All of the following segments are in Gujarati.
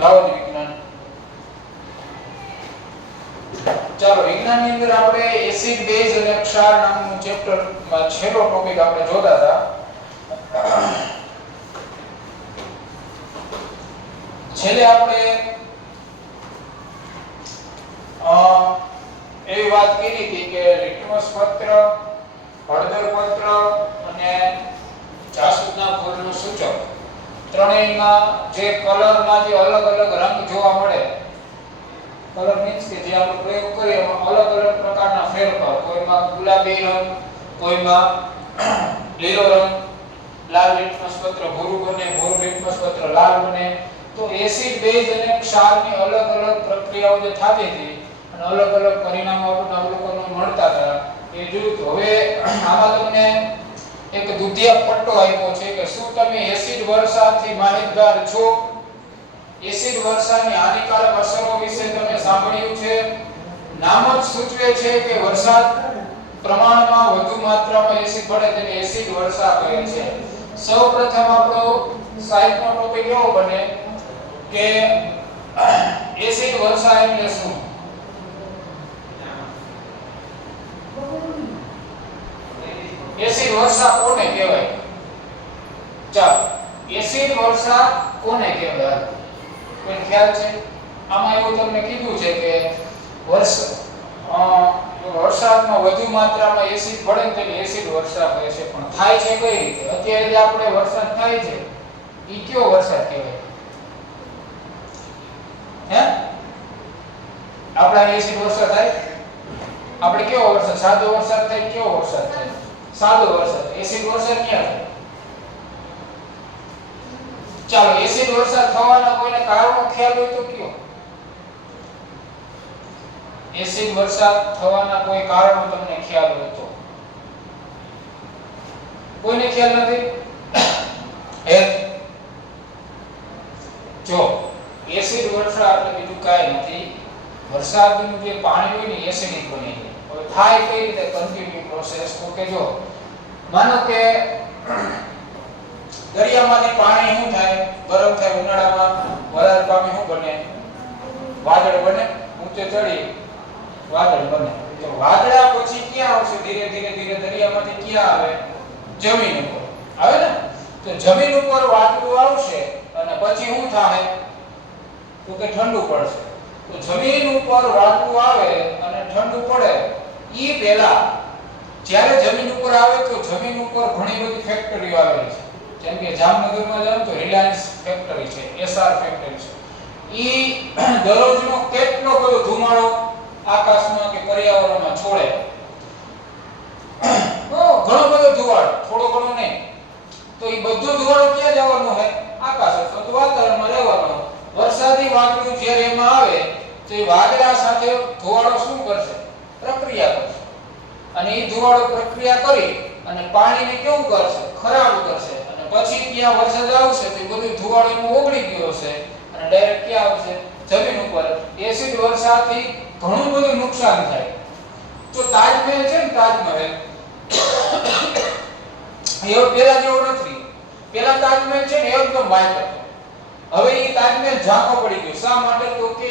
લાવો વિજ્ઞાન. ચાલો વિજ્ઞાનની અંદર આપણે એસિડ બેઝ અને ક્ષાર નામનું ચેપ્ટર માં છેલ્લો ટોપિક આપણે જોતા હતા. છેલ્લે આપણે એવી વાત કરી હતી કે લિટમસ પત્ર, હળદર પત્ર અને જાસૂદના ફૂલનું સૂચક ત્રણેયમાં જે કલરના જે અલગ અલગ રંગ જોવા મળે, કલર મીન્સ કે જે આપણે પ્રયોગ કરીએ એમાં અલગ અલગ પ્રકારના ફેરફાર, કોઈમાં ગુલાબી રંગ, કોઈમાં લીલો રંગ, લાલ લિટમસ પત્ર ભૂરું બને, ભૂરું લિટમસ પત્ર લાલ બને. તો એસિડ બેઝ અને ક્ષારની અલગ અલગ પ્રક્રિયાઓ જે થતી હતી અને અલગ અલગ પરિણામો આપણને અવલોકનો મળતા હતા એ જોયું. હવે આમાં તમને એક દુધિયા પટ્ટો આપ્યો છે કે શું તમે એસિડ વર્ષાથી માહિતગાર છો? એસિડ વર્ષાની હાનિકારક અસરો વિશે તમે સાંભળ્યું છે? નામ જ સૂચવે છે કે વરસાદ પ્રમાણમાં વધુ માત્રામાં એસિડ પડે તેને એસિડ વર્ષા કહે છે. સૌપ્રથમ આપણો સાહિત્યનો ટોપિક એવો બને કે એસિડ વર્ષા એટલે શું? એસિડ વર્ષા કોને કહેવાય? ચાલો, એસિડ વર્ષા કોને કહેવાય? કોઈ ખ્યાલ છે? આમાં એવું તમને કીધું છે કે વરસાદમાં વધુ માત્રામાં એસિડ પડે ને તેને એસિડ વર્ષા કહે છે. પણ થાય છે કઈ રીતે? અત્યારે જે આપણે વરસાદ થાય છે ઈ કયો વરસાદ કહેવાય? હે? આપણા એસિડ વર્ષા થાય? આપણે કેવો વરસાદ? સાદો વરસાદ થાય? કેવો વરસાદ થાય? સાદો વરસાદ. એસિડ વર્ષા ક્યાં થાય? ચાલો, એસિડ વર્ષા થવાના કોઈને કારણો ખ્યાલ હોય તો કયો? એસિડ વર્ષા થવાના કોઈ કારણો તમને ખ્યાલ હોય તો? કોઈને ખ્યાલ નથી? જો એસિડ વર્ષા એટલે બીજું કાંઈ નથી, વરસાદનું જે પાણી હોય ને એસિડિક બની જાય. હવે થાય કઈ રીતે? Continue process. તો કે જો માનો કે દરિયામાંથી પાણી શું થાય? ગરમ થાય ઉનાળામાં, વરાળ પામી શું બને? વાદળ બને. ઊંચે ચડી વાદળ બને. તો વાદળા પછી ક્યાં આવશે? ધીરે ધીરે ધીરે દરિયામાંથી ક્યાં આવે? જમીન ઉપર આવે ને. તો જમીન ઉપર વાદળું આવશે અને પછી શું થાય? તો કે ઠંડુ પડશે. તો જમીન ઉપર વાદળું આવે અને ઠંડુ પડે ઈ પહેલા જ્યારે જમીન ઉપર આવે તો જમીન ઉપર ઘણી બધી ફેક્ટરીઓ આવેલી છે. જેમ કે જામનગરમાં જાવ તો રિલાયન્સ ફેક્ટરી છે, એસઆર ફેક્ટરી છે. ઈ દરરોજનો કેટલો બધો ધુમાડો આકાશમાં કે પર્યાવરણમાં છોડે. ઘણો બધો ધુવાળો, થોડો ઘણો નહીં. તો ઈ બધો ધુવાળો ક્યાં જવાનો છે? આકાશ અથવા વાતાવરણમાં રહેવાનો. વરસાદી વાદળું જ્યારે એમાં આવે તો એ વાદળા સાથે ધુવાળો શું કરશે? પ્રક્રિયા કરશે. અને એ ધુવાળો પ્રક્રિયા કરી અને પાણીને કેવું કરશે? ખરાબ કરશે. અને પછી ત્યાં વરસાદ આવશે તો બધું ધુવાળો એમાં ઓગળી ગયો હશે અને ડાયરેક્ટ ક્યાં આવશે? જમીન ઉપર. એસિડ વર્ષાથી ઘણું બધું નુકસાન થાય. તો તાજમહેલ છે ને, તાજમહેલ એવો પેલા જેવો નથી. પેલા તાજમહેલ છે ને એકદમ વ્હાઈટ હતો. હવે એ તાજમહેલ ઝાંખો પડી ગયો. શા માટે? તો કે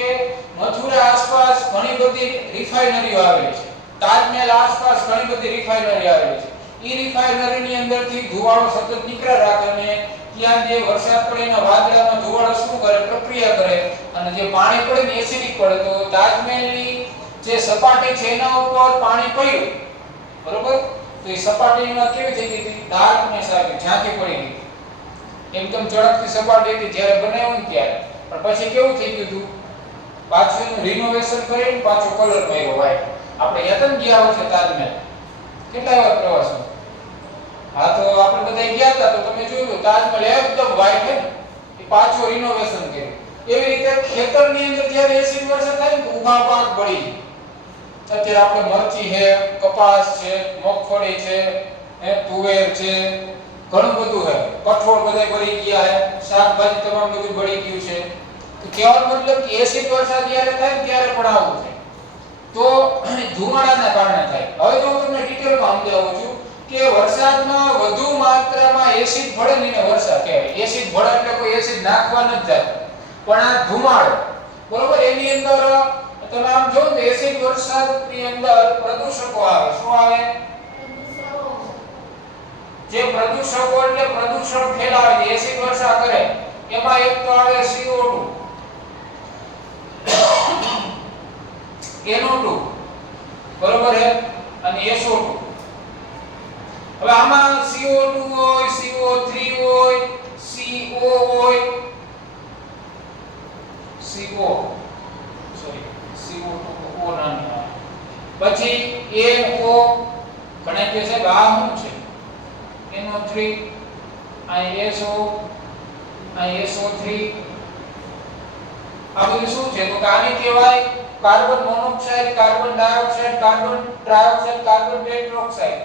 મથુરા આસપાસ ઘણી બધી રિફાઇનરીઓ આવેલી છે. તાજમહેલ આસપાસ ઘણી બધી રિફાઇનરી આવેલી છે. એ રિફાઇનરીની અંદરથી ધુવાળો સતત નીકળ્યા રાખે અને ત્યાં જે વરસાદ પડે એના વાદળામાં ધુવાળો શું કરે? પ્રક્રિયા કરે અને જે પાણી પડે ને એસિડિક પડે. તો તાજમહેલની જે સપાટી છે એના ઉપર પાણી પડ્યું, બરોબર? તો એ સપાટીમાં કેવી થઈ ગઈ? ડાર્કનેસ આવી, ઝાંખી પડી ગઈ. એકદમ ચળકતી સપાટી હતી જ્યારે બનાવ્યું ને ત્યારે. પણ પછી કેવું થઈ ગયું હતું? પાછું એનું રિનોવેશન કરીને પાછો કલર કર્યો વ્હાઈટ. આપણે યતન ગયા હોય છે તાજમહેલ કેટલા વાર પ્રવાસમાં? હા, તો આપણે બધા ગયા હતા તો તમે જોયું તાજમહેલ એકદમ વ્હાઈટ છે ને, એ પાછો રિનોવેશન કર્યું. એવી રીતે ખેતરની અંદર જ્યારે એસિડ વર્ષા થાય ને તો ઊભા પાક બળી. અત્યારે આપણે મરચી છે, કપાસ છે, મગફળી છે, તુવેર છે, ઘણું બધું છે. કઠોળ બધા બળી ગયા છે, શાકભાજી તમામ બધું બળી ગયું છે. તો કહેવાનો મતલબ કે એસિડ વર્ષા જ્યારે થાય ને ત્યારે પણ આવું થાય. તો ધુમાડાના કારણે થાય. હવે જો હું તમને ડિટેલમાં સમજાવું છું કે વરસાદમાં વધુ માત્રામાં એસિડ ભળે ને એને વર્ષા કહેવાય. એસિડ ભળે એટલે કોઈ એસિડ નાખવા નથી જતું. પણ આ ધુમાડો બરોબર એની અંદર તમે આમ જો તો એસિડ વરસાદની અંદર પ્રદૂષકો આવે. શું આવે? જે પ્રદૂષકો એટલે પ્રદૂષણ ફેલાવે છે, એસિડ વર્ષા કરે. એમાં એક તો આવે CO2 NO2 બરોબર છે અને SO2. હવે આમાં CO2 હોય, CO3 હોય, CO હોય, CO2 O નાની આવે. પછી NO ઘણા કહે છે કે આ શું છે? NO3 આ SO આ SO3 આ બધું શું છે? તો આને કહેવાય carbon monoxide, carbon dioxide, carbon trioxide, carbon tetroxide,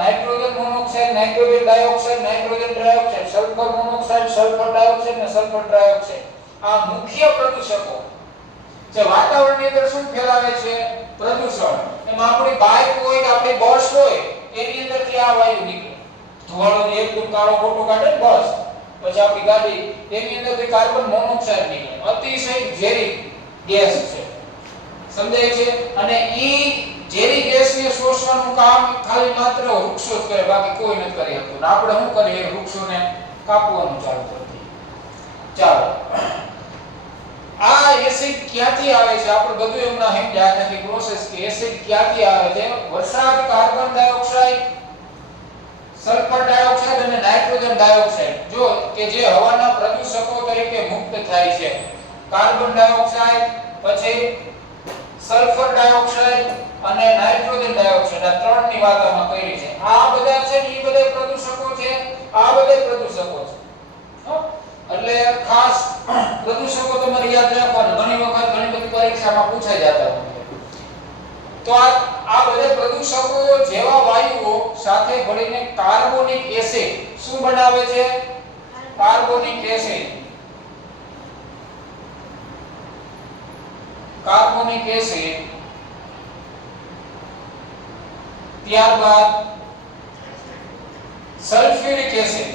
nitrogen monoxide, nitrogen dioxide, nitrogen trioxide, sulphur monoxide, sulphur dioxide અને સલ્ફર ટ્રાયોક્સાઇડ. આ મુખ્ય પ્રદૂષકો જે વાતાવરણની અંદર શું ફેલાવે છે? પ્રદૂષણ. એમાં આપણી બાઇક હોય કે આપણી બસ હોય એની અંદરથી આ વાયુ નીકળે. ધુવાળો એકદમ કાળો ફોટો કાઢે ને બસ, પછી આપણી ગાડી એની અંદરથી કાર્બન મોનોક્સાઇડ નીકળે. અતિશય ઝેરી ગેસ છે. સમજાય છે? અને ઈ ઝેરી ગેસને શોષવાનું કામ ખાલી માત્ર વૃક્ષો જ કરે, બાકી કોઈ નથી કરી શકતું. આપણે શું કરીએ? વૃક્ષોને કાપવાનું ચાલુ કરી દઈએ. ચાલો, આ એસિડ ક્યાંથી આવે છે? આપણે બધું એમના સમજ્યા નથી પ્રોસેસ કે એસિડ ક્યાંથી આવે છે. વરસાદ કાર્બન ડાયોક્સાઇડ, સલ્ફર ડાયોક્સાઇડ અને નાઇટ્રોજન ડાયોક્સાઇડ જો કે જે હવાના પ્રદૂષકો તરીકે મુક્ત થાય છે. કાર્બન ડાયોક્સાઇડ, પછી સલ્ફર ડાયોક્સાઇડ અને નાઇટ્રોજન ડાયોક્સાઇડ આ ત્રણની વાત આમાં કરી છે. આ બધા છે ને એ બધા પ્રદૂષકો છે. આ બધા પ્રદૂષકો છે. એટલે ખાસ પ્રદૂષકો તમારે યાદ રાખવાના. ઘણી વખત ઘણી બધી પરીક્ષામાં પૂછાઈ જતા હોય. તો આ બધા પ્રદૂષકો જેવા વાયુઓ સાથે ભળીને કાર્બોનિક એસિડ શું બનાવે છે? Carbonic acid. કાર્બોનિક એસિડ, ત્યારબાદ સલ્ફ્યુરિક એસિડ.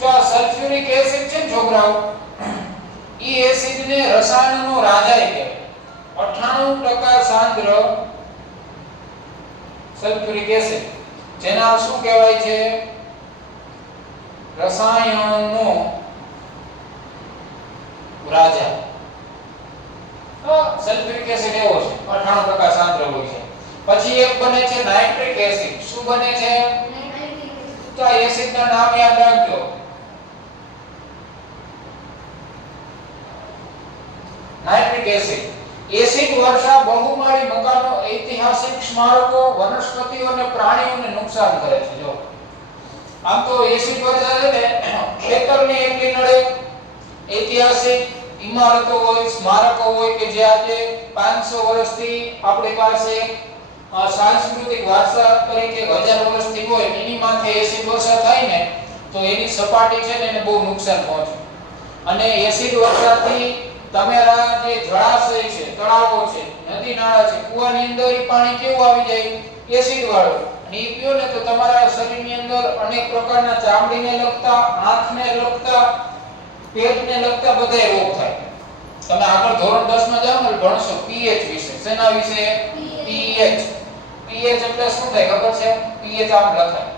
જો આ સલ્ફ્યુરિક એસિડ છે ને છોકરાઓ, ઈ એસિડને રસાયણનો રાજા કહેવાય. 98% સાંદ્ર સલ્ફ્યુરિક એસિડ જેના શું કહેવાય છે? રસાયણનો રાજા. સલ્ફ્યુરિક એસિડ એવો છે 98% સાંદ્ર હોય છે. પછી એક બને છે નાઇટ્રિક એસિડ. શું બને છે? તો આ એસિડના નામ યાદ રાખજો. Nitric acid. એસિડ વર્ષા બહુમાળી મકાનો, ઐતિહાસિક સ્મારકો, વનસ્પતિઓ અને પ્રાણીઓને નુકસાન કરે છે. જો આમ તો એસિડ વર્ષા છે ને ખેતરને એટલી નડે, ઐતિહાસિક ઇમારતો હોય, સ્મારકો હોય કે જે આજે 500 વર્ષથી આપણી પાસે સાંસ્કૃતિક વારસા તરીકે 1000 વર્ષથી હોય, એની માથે એસિડ વર્ષા થાય ને તો એની સપાટી છે ને એને બહુ નુકસાન પહોંચે. અને એસિડ વર્ષાથી તમારા જે જળાશય છે, તળાવો છે, નદી નાળા છે, કૂવાની અંદર ઈ પાણી કેવું આવી જાય? એસિડ વાળું. અને ઈ પીઓ ને તો તમારા શરીરની અંદર અનેક પ્રકારના ચામડીને લગતા, આંખને લગતા, પેટને લગતા બધા રોગ થાય. તમે આગળ ધોરણ 10 માં જાઓ ને ભણશો pH વિશે. શેના વિશે? pH. pH એટલે શું થાય ખબર છે? pH આમ લખાય.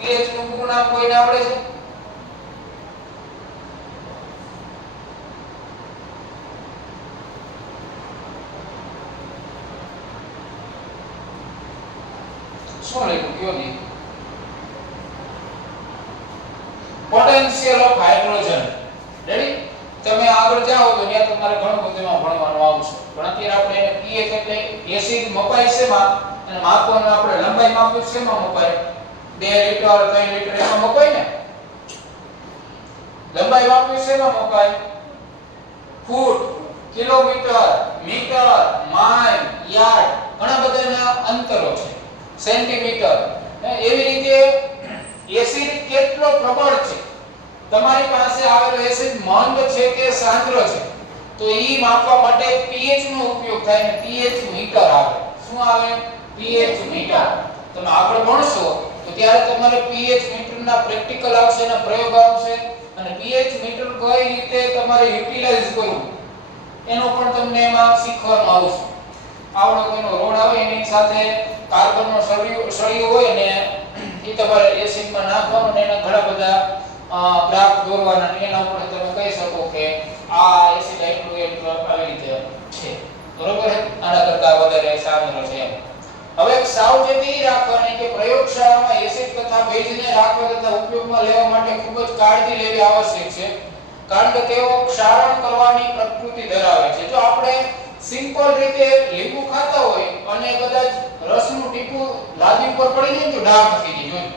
pH નું પૂરું નામ કોઈને આવડે છે? શું લખ્યું કયો નહીં? Potential of hydrogen. રેડી? તમે આગળ જાઓ તો ત્યાં તમારે ઘણું બધું એમાં ભણવાનું આવશે. પણ અત્યારે આપણે pH એટલે એસિડ મપાય છે માં અને માપવાનું આપણે લંબાઈ માપવી છે માં મપાય. 2 લિટર 3 લિટર એમાં મપાય ને. લંબાઈ માપવી છે માં મપાય. ફૂટ, કિલોમીટર, મીટર, માઇલ, યાર્ડ ઘણા બધાના અંતરો છે. સેન્ટીમીટર. એવી રીતે એસિડ કેટલો પ્રબળ છે, તમારી પાસે આવેલો એસિડ મંદ છે કે સાંદ્ર છે, તો ઈ માપવા માટે pH નો ઉપયોગ થાય ને pH મીટર આવે. શું આવે? pH meter. તમે આગળ ભણશો તો ત્યારે તમારે pH મીટરના પ્રેક્ટિકલ આવશે અને પ્રયોગ આવશે. અને pH મીટર કઈ રીતે તમારે યુટિલાઇઝ કરવું એનો પણ તમને એમાં શીખવાનું આવશે. આવડો કોઈનો રોડ આવે એની સાથે કાર્બનનો સળિયો હોય ને એ તમારે એસિડમાં નાખવાનો ને એના ઘણા બધા ગ્રાફ દોરવાના ને એના ઉપર તમે કહી શકો કે આ એસિડ હાઇડ્રોએટ આવી રીતે છે. બરોબર છે? આના કરતા વધારે સાંદ્ર છે એમ. હવે સાવચેતી રાખવાની કે પ્રયોગશાળામાં એસિડ તથા બેઝને રાખવા તથા ઉપયોગમાં લેવા માટે ખૂબ જ કાળજી લેવી આવશ્યક છે, કારણ કે તેઓ ક્ષારણ કરવાની પ્રકૃતિ ધરાવે છે. જો આપણે સિમ્પલ રીતે લીંબુ ખાતા હોય અને કદાચ રસનું ટીપું લાદી ઉપર પડી જાય તો ડાઘ થઈ જાય.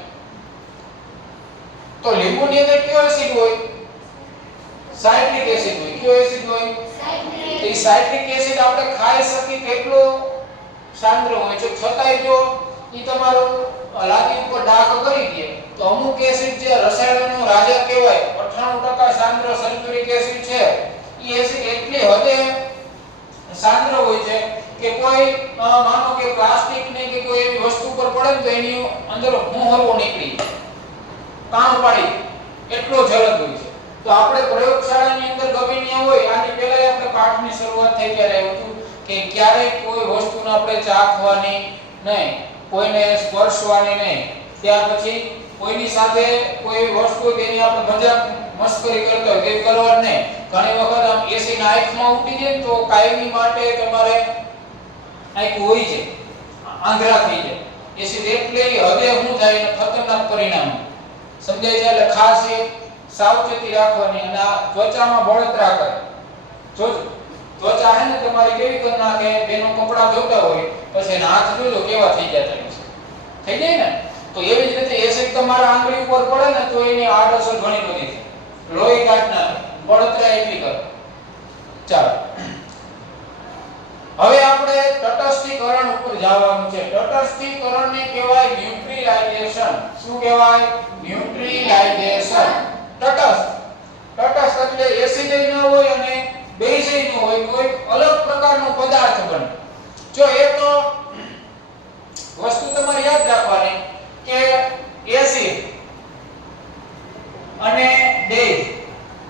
તો લીંબુની અંદર કયો એસિડ હોય? સાઇટ્રિક એસિડ હોય. કયો એસિડ હોય? સાઇટ્રિક. એ સાઇટ્રિક એસિડ આપણે ખાઈ શકીએ તેટલો સાંદ્ર હોય છે, છતાંય જો ઈ તમારો લાદી ઉપર ડાઘ કરી દે તો અમુક એસિડ જે રસાયણોનો રાજા કહેવાય 98% સાંદ્ર સલ્ફ્યુરિક એસિડ છે, ઈ એસિડ એટલી હદે સાંદ્ર હોય છે કે કોઈ માનો કે પ્લાસ્ટિક ને કે કોઈ એવી વસ્તુ પર પડે તો એની અંદર મોહરવો નીકળી કામ પાડી એટલો જલદ હોય છે. તો આપણે પ્રયોગશાળાની અંદર ગમીને હોય આની પહેલા આપણે પાઠની શરૂઆત થઈ ત્યારે હતું કે ક્યારેય કોઈ વસ્તુને આપણે ચાખવાની નહીં, કોઈને સ્પર્શવાની નહીં, ત્યાર પછી કોઈની સાથે કોઈ વસ્તુ તેની આપણે મજાક મસ્કરી કરતા હોય તે કરવાનું નહીં. ઘણી વખત આમ એસિડ આંખમાં ઉડી જાય તો કાયમી માટે તમારે આંખ હોય છે આંધળા થઈ જાય. એસિડ એટલી હદે હું થાય ને ખતરનાક પરિણામ સમજાય છે. એટલે ખાસ એ સાવચેતી રાખવાની. અને આ ત્વચામાં બળતરા કરે. જો ત્વચા હે ને તમારી કેવી કરી નાખે, બેનો કપડા ધોતા હોય પછી એના હાથ જોજો કેવા થઈ જતા હોય છે, થઈ જાય ને. તો એવી જ રીતે એસિડ તમારા આંગળી ઉપર પડે ને તો એની આડઅસર ઘણી બધી છે. લોહી કાઢના બળતરા એટલી કરે. ચાલો હવે આપણે તટસ્થીકરણ ઉપર જવાનું છે. તટસ્થીકરણને કહેવાય ન્યુટ્રલાઇઝેશન. શું કહેવાય? ન્યુટ્રલાઇઝેશન. તટસ્થ એટલે એસિડ ન હોય અને બેઝ ન હોય, કોઈ અલગ પ્રકારનો પદાર્થ બને. જો એક વસ્તુ તમારે યાદ રાખવાની કે એસિડ અને બેઝ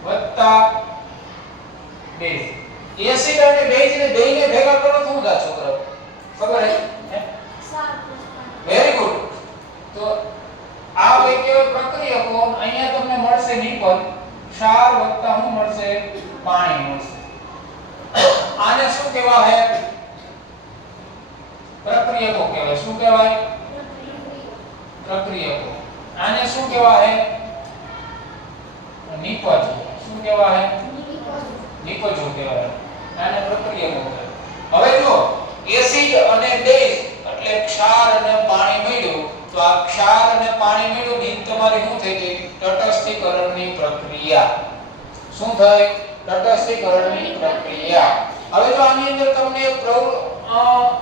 વત્તા બેઝ. એસિડ અને બેઝ ને બેયને ભેગા કરો તો શું થાય છોકરાઓ? ખબર હે? Very good. તો આ વૈકલ્પિક પ્રક્રિયકો અહીંયા તમને મળશે નિપલ ક્ષાર વત્તા શું મળશે? પાણી મળશે. આને શું કહેવાય? પ્રક્રિયકો કહેવાય. શું કહેવાય? પ્રક્રિયકો. આને શું કહેવાય? નિપજ. શું કહેવાય? નિપજો કહેવાય. આને પ્રક્રિયકો કહેવાય. હવે જો એસિડ અને બેઝ એટલે ક્ષાર અને પાણી મળ્યું તો આ ક્ષાર અને પાણી મળ્યું ને તમારી શું થઈ ગઈ? તટસ્થીકરણની પ્રક્રિયા. શું થઈ? તટસ્થીકરણની પ્રક્રિયા. હવે જો આની અંદર તમને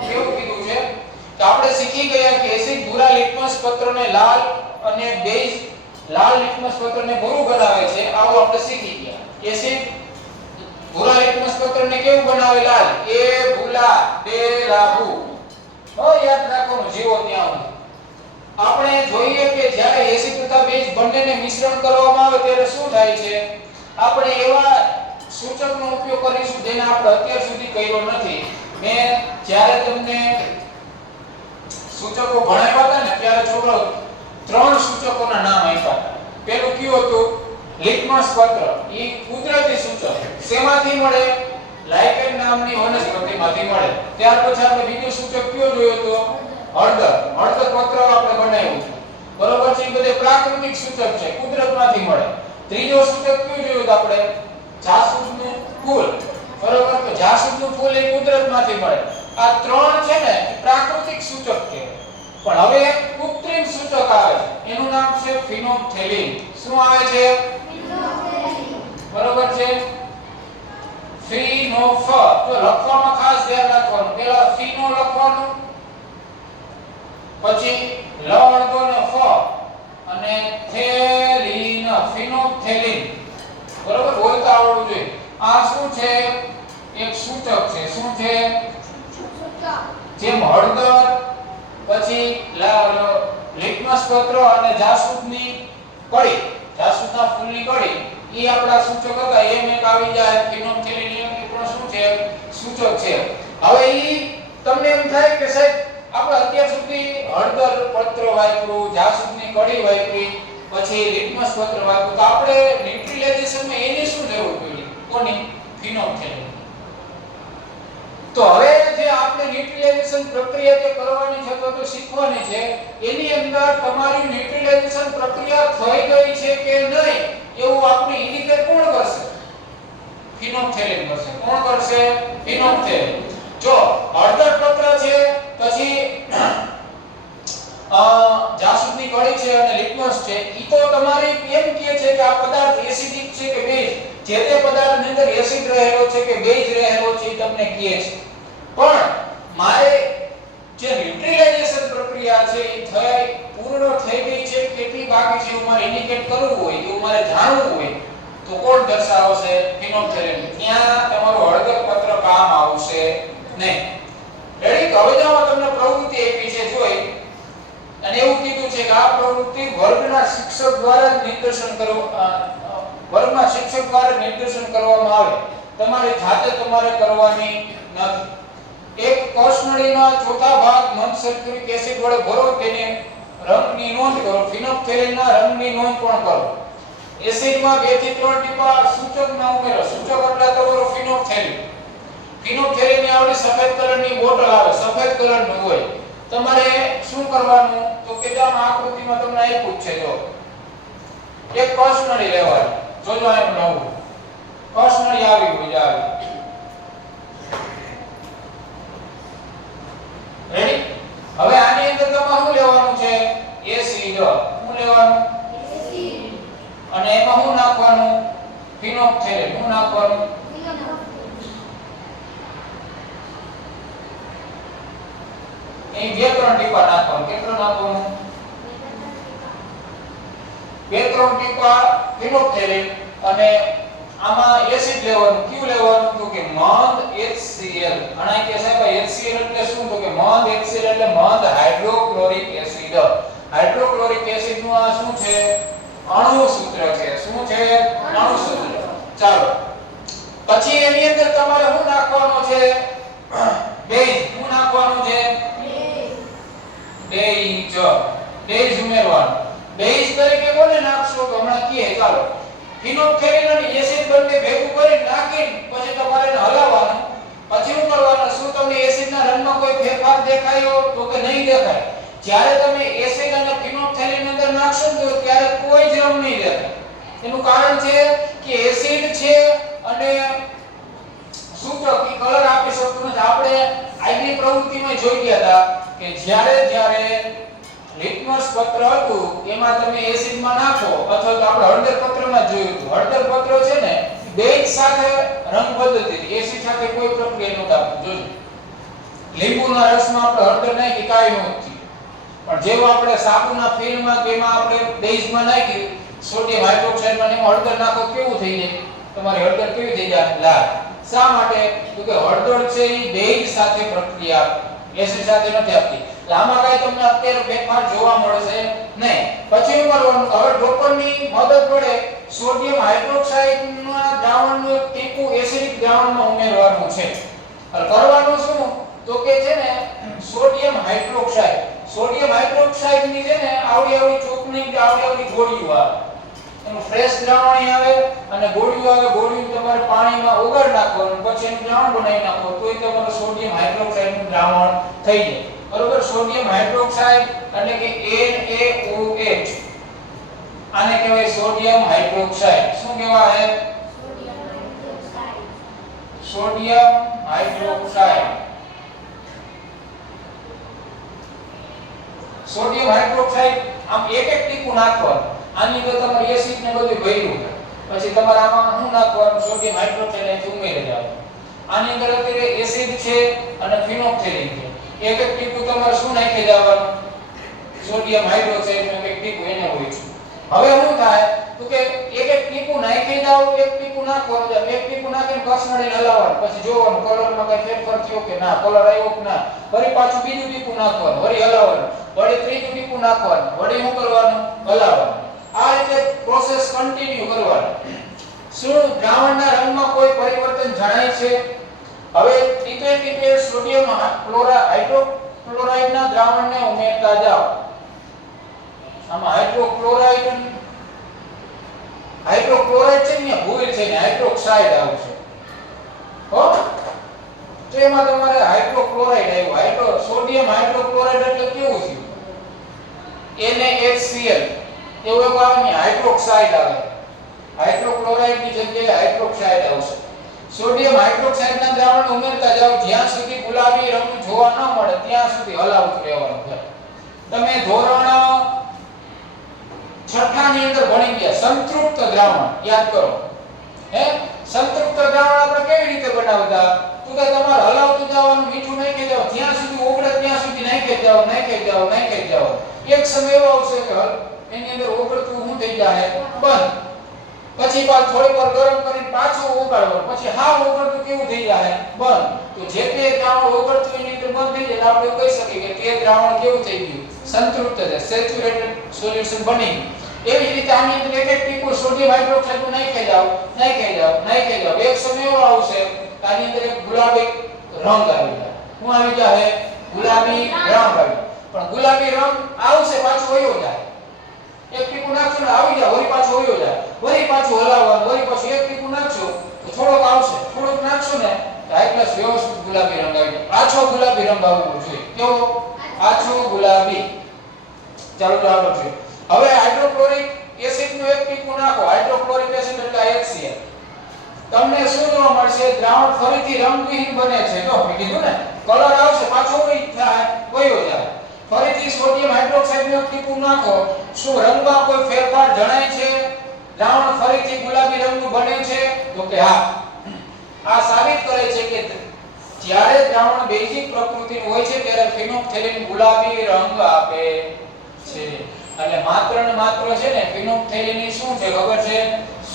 કેવું કીધું છે કે આપણે શીખી ગયા કે એસિડ ભૂરા લિટમસ પત્રને લાલ અને બેઝ લાલ લિટમસ પત્રને ભૂરું બનાવે છે. આવું આપણે શીખી ગયા. એસિડ ભૂરા લિટમસ પત્રને કેવું બનાવે? લાલ. એ ભૂલા, બે રાહુ. યાદ રાખવાનું જીવો ત્યાં. આપણે જોઈએ કે જ્યારે એસિડ તથા બેઝ બંનેને મિશ્રણ કરવામાં આવે ત્યારે શું થાય છે? આપણે એવા સૂચકનો ઉપયોગ કરીશું જેને આપણે અત્યાર સુધી કર્યો નથી. મેં જ્યારે તમને સૂચકો ભણાવ્યા હતા ને ત્યારે છોકરો 3 સૂચકોના નામ આપ્યા હતા. પહેલું કયું હતું? લિટમસ પત્ર. એ કુદરતી સૂચક. શેમાંથી મળે? લાઇકેન નામની વનસ્પતિમાંથી મળે. ત્યાર પછી આપણે બીજું સૂચક કયો જોયો તો? હળદર. હળદર પત્ર આપણે બનાવ્યું છે. બરોબર છે? એ બધે પ્રાકૃતિક સૂચક છે, કુદરતમાંથી મળે. ત્રીજો સૂચક કયું જોયું આપણે? જાસૂદનું ફૂલ. બરોબર? તો જાસૂદનું ફૂલ એ કુદરતમાંથી મળે. આ 3 છે ને પ્રાકૃતિક સૂચક કહેવાય. પણ હવે એક કૃત્રિમ સૂચક આવે છે. એનું નામ છે ફિનોપ્થેલિન. શું આવે છે? ફિનોપ્થેલિન. બરોબર છે? ફિનોફ. તો લખવામાં ખાસ ધ્યાન રાખવાનું. પહેલા ફિનો લખવાનું, પછી લ અડધો ને ફ અને થેલિન. ફિનોપ્થેલિન. બરોબર? બોલતા આવડવું જોઈએ. આ શું છે? એક સૂચક છે. શું છે? સૂચક. જેમ હળદર, પછી લિટમસ પત્ર અને જાસૂદની કળી, જાસૂદના ફૂલની કળી ઈ આપણા સૂચક હતા એમ એક આવી જાય ફિનોલ્ફથેલિન એ પણ શું છે સૂચક છે હવે ઈ તમને એમ થાય કે સાહેબ આપણે અત્યાર સુધી હળદર પત્ર વાપર્યું જાસૂદની કળી વાપરી પછી લિટમસ પત્ર વાપર્યું તો આપણે ન્યુટ્રલાઇઝેશનમાં એની શું જરૂર પડી કોની ફિનોલ્ફથેલિન તો હવે જે આપણે ન્યુટ્રલાઇઝેશન પ્રક્રિયા જે કરવાની છે અથવા તો શીખવાની છે એની અંદર તમારી ન્યુટ્રલાઇઝેશન પ્રક્રિયા થઈ ગઈ છે કે નહીં એવું આપણે ઇન્ડિકેટ કોણ કરશે ફિનોલ્ફથેલિન કરશે કોણ કરશે ફિનોલ્ફથેલિન જો હળદર પત્ર છે પછી જાસૂદની કળી છે અને લિટમસ છે ઈ તો તમારી એમ કહે છે કે આ પદાર્થ એસિડિક છે કે બેઝ જે તે પદાર્થની અંદર એસિડ રહેલો છે કે બેઝ રહેલો છે ઈ તમને કહે છે પણ મારે જે ન્યુટ્રલાઇઝેશન પ્રક્રિયા છે એ પૂર્ણ થઈ ગઈ છે કેટલી બાકી છે એવું મારે ઇન્ડિકેટ કરવું હોય એવું મારે જાણવું હોય તો કોણ દર્શાવશે ફિનોલ્ફથેલિન ત્યાં તમારું હળદર પત્ર કામ આવશે નહીં રેડી તો હવે જો તમને પ્રવૃત્તિ આપી છે જોઈ અને એવું કીધું છે કે આ પ્રવૃત્તિ વર્ગના શિક્ષક દ્વારા નિર્દેશન વર્ગમાં શિક્ષક દ્વારા નિર્દેશન કરવામાં આવે તમારે જાતે તમારે કરવાની નથી એક કોષનળીના ચોથા ભાગ નોન સલ્ફ્યુરિક એસિડ વડે ભરો તેને રંગની નોંધ કરો ફિનોલ્ફથેલિનના રંગની નોંધ પણ કરો એસિડમાં 2 થી 3 ટીપા સૂચકના ઉમેરો સૂચક એટલે તમારો ફિનોલ્ફથેલિન ફિનોલ્ફથેલિનની આવડી સફેદ કલરની બોટલ આવે સફેદ કલરનું હોય તમારે શું કરવાનું તો કે આમ આકૃતિમાં તમને આપ્યું છે જો એક કોષનળી લેવાની જોજો એમ નવું કોષનળી આવી હોય આવી રેડી હવે આની અંદર તમારે શું લેવાનું છે એસિડ શું લેવાનું એસિડ અને એમાં શું નાખવાનું ફિનોલ્ફથેલિન શું નાખવાનું એ 2-3 ટીપા નાખવાનું કેટલું નાખવાનું 2-3 ટીપા ફિનોલ્ફથેલિન અને આમાં એસિડ લેવાનું કયું લેવાનું તો કે મંદ HCl અને કે સાહેબ HCl એટલે શું તો કે મંદ HCl એટલે મંદ હાઇડ્રોક્લોરિક એસિડ હાઇડ્રોક્લોરિક એસિડ નું આ શું છે અણુ સૂત્ર છે શું છે અણુ સૂત્ર ચાલો પછી એની અંદર તમારે શું નાખવાનું છે બેઝ શું નાખવાનું છે બેઝ ઉમેરવાનું બેઝ તરીકે કોને નાખશો તો હમણાં કીએ ચાલો ફિનોલ્ફથેલિન અને એસિડ બંને ભેગું કરી નાખીને પછી તમારે એને હલાવવાનું પછી શું કરવાનું શું તમને એસિડના રંગમાં કોઈ ફેરફાર દેખાયો તો કે નહીં દેખાય જ્યારે તમે એસિડ અને ફિનોલ્ફથેલિન અંદર નાખશો તો ત્યારે કોઈ જ રંગ નહીં દેખાય એનું કારણ છે કે એસિડ છે અને સૂચક એ કલર આપી શકતું નથી આપણે આગલી પ્રવૃત્તિમાં જોઈ ગયા હતા કે જ્યારે લિટમસ પત્ર હતું એમાં તમે એસિડમાં નાખો અથવા તો આપણે હળદર પત્રમાં જોયું હતું હળદર પત્ર છે ને બેઝ સાથે રંગ બદલતી હતી એસિડ સાથે કોઈ પ્રક્રિયા નહોતી આપતી જોજો લીંબુના રસમાં આપણે હળદર નાખી કાઈ નહોતી પણ જેવો આપણે સાબુના ફિલ્મમાં કે એમાં આપણે બેઝમાં નાખી સોડિયમ હાઇડ્રોક્સાઇડમાં એમાં હળદર નાખો કેવું થઈ જાય તમારી હળદર કેવી થઈ જાય લાલ શા માટે તો કે હળદર છે એ બેઝ સાથે પ્રક્રિયા એસિડ સાથે નથી આપતી આમાં કઈ તમને અત્યારે ફેરફાર જોવા મળશે નહીં પછી શું કરવાનું હવે ડ્રોપરની મદદ વડે સોડિયમ હાઇડ્રોક્સાઇડના દ્રાવણનું એક ટીપું એસિડિક દ્રાવણમાં ઉમેરવાનું છે અને કરવાનું શું તો કે છે ને સોડિયમ હાઇડ્રોક્સાઇડની છે ને આવડી ચોકની કે આવડી ગોળીઓ આવે એનું ફ્રેશ દ્રાવણ આવે અને ગોળીઓ આવે ગોળીઓ તમારે પાણીમાં ઓગાળ નાખવાનું પછી એનું દ્રાવણ બનાવી નાખો તોય તમારું સોડિયમ હાઇડ્રોક્સાઇડનું દ્રાવણ થઈ જાય બરોબર સોડિયમ હાઇડ્રોક્સાઇડ એટલે કે NaOH આને કહેવાય સોડિયમ હાઇડ્રોક્સાઇડ શું કહેવાય સોડિયમ હાઇડ્રોક્સાઇડ સોડિયમ હાઇડ્રોક્સાઇડ આમ એક ટીપું નાખવાનું આની અંદર તમારે એસિડ ને બધું ભર્યું પછી તમારે આમાં શું નાખવાનું સોડિયમ હાઇડ્રોક્સાઇડ અહીં ઉમેરી દેવાનું આની અંદર અત્યારે એસિડ છે અને ફિનોલ્ફથેલિન છે એક ટીપું તમારે શું નાખી દેવાનું સોડિયમ હાઇડ્રોક્સાઇડ નું એક ટીપું એને હોય છે હવે શું થાય તો કે એક ટીપું નાખી દાવ એક ટીપું નાખવાનું છે એક ટીપું નાખીને કસનળીને હલાવવાનું પછી જોવાનું કલરમાં કઈ ફેરફાર થયો કે ના કલર આવ્યો કે ના ફરી પાછું બીજું ટીપું નાખવાનું વળી હલાવવાનું વળી ત્રીજું ટીપું નાખવાનું વળી શું કરવાનું હલાવવાનું આ રીતે પ્રોસેસ કન્ટિન્યુ કરવાની શું દ્રાવણના રંગમાં કોઈ પરિવર્તન જણાય છે? હવે ટીપે ટીપે સોડિયમ હાઇડ્રોક્લોરાઇડના દ્રાવણને ઉમેરતા જાઓ. આમાં હાઇડ્રોક્લોરાઇડ છે ને ભૂલ છે ને હાઇડ્રોક્સાઇડ આવશે. હો તો એમાં તમારે હાઇડ્રોક્લોરાઇડ આવ્યું. સોડિયમ હાઇડ્રોક્લોરાઇડ એટલે કેવું થયું? NaHCl એવું એક આવે ને હાઇડ્રોક્સાઇડ આવે. હાઇડ્રોક્લોરાઇડ ની જગ્યાએ હાઇડ્રોક્સાઇડ આવશે. સોડિયમ હાઇડ્રોક્સાઇડના દ્રાવણ ઉમેરતા જાઓ જ્યાં સુધી ગુલાબી રંગ જોવા ન મળે ત્યાં સુધી હલાવતું રહેવાનું છે. તમે ધોરણ 6 ની અંદર ભણી ગયા સંતૃપ્ત દ્રાવણ યાદ કરો. સંતૃપ્ત દ્રાવણ આપણે કેવી રીતે બનાવતા? તો કે તમારે હલાવતું જવાનું, મીઠું નાખી જાવ, જ્યાં સુધી ઓગળે ત્યાં સુધી નાખી જાવ. એક સમય એવો આવશે કે એની અંદર ઓગળતું શું થઈ જાય? બંધ. પછી પાછું થોડી વાર ગરમ કરીને પાછું ઓગાળવાનું, પછી હાવ ઓગળતું કેવું થઈ જાય? બંધ. તો જે તે દ્રાવણ ઓગળતું એની અંદર બંધ થઈ જાય આપણે કહી શકીએ કે તે દ્રાવણ કેવું થઈ ગયું? સંતૃપ્ત છે, સેચ્યુરેટેડ સોલ્યુશન બની ગયું. એવી જ રીતે આની અંદર એક ટીપું સોડિયમ હાઇડ્રોક્સાઇડ નાખી જાવ. એક સમય એવો આવશે કે આની અંદર એક ગુલાબી રંગ આવી જાય. શું આવી જાય? ગુલાબી રંગ આવી. પણ ગુલાબી રંગ આવશે પાછો વયો જાય. એક ટીપું નાખશો ને આવી જાય, વળી પાછો વયો જાય. વળી પાછું હલાવવાનું, વળી પાછું એક ટીપું નાખશો તો થોડોક આવશે. થોડોક નાખશો ને તો હાઈ ક્લાસ વ્યવસ્થિત ગુલાબી રંગ આવી જાય. આછો ગુલાબી રંગ આવવો જોઈએ. કેવો? આછો ગુલાબી. ચાલો તો આગળ જોઈએ. હવે હાઇડ્રોક્લોરિક એસિડ નું એક ટીપું નાખો. હાઇડ્રોક્લોરિક એસિડ એટલે HCl. તમને શું જોવા મળશે? દ્રાવણ ફરીથી રંગવિહીન બને છે. જો મેં કીધું ને કલર આવશે પાછો વયો જાય. ફરીથી સોડિયમ હાઇડ્રોક્સાઇડ નું ટીપું નાખો. શું રંગમાં કોઈ ફેરફાર જણાય છે? દ્રાવણ ફરીથી ગુલાબી રંગનું બને છે? તો કે હા. આ સાબિત કરે છે કે જ્યારે દ્રાવણ બેઝિક પ્રકૃતિનું હોય છે ત્યારે ફિનોલ્ફથેલિન ગુલાબી રંગ આપે છે. એટલે માત્ર ને માત્ર છે ને ફિનોલ્ફથેલિન શું છે ખબર છે?